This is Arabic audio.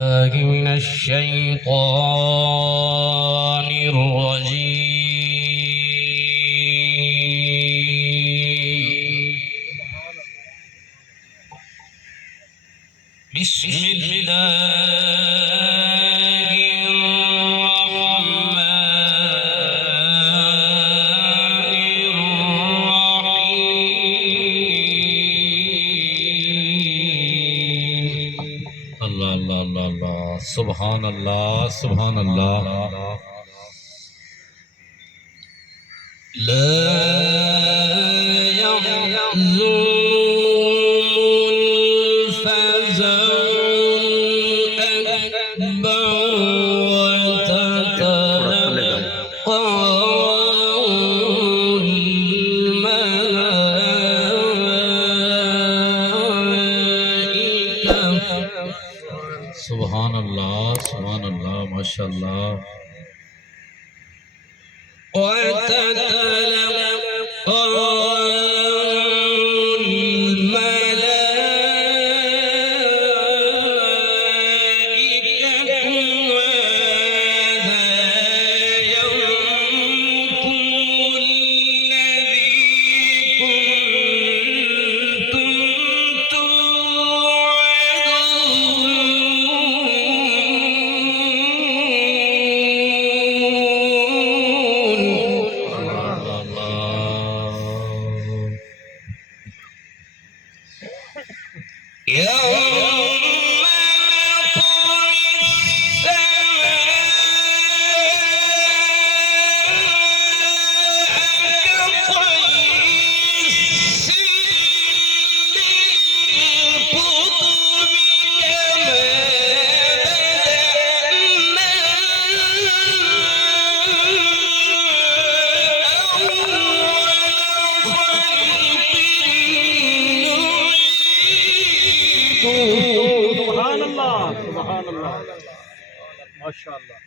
من الشيطان الرجيم. بسم الله الرحمن الرحيم. الله الله الله الله سبحان الله سبحان الله. لا يحزن الفزع الأكبر وتتلقى الملائكة. سبحان الله سبحان الله ما شاء الله. سبحان الله سبحان الله ما شاء الله.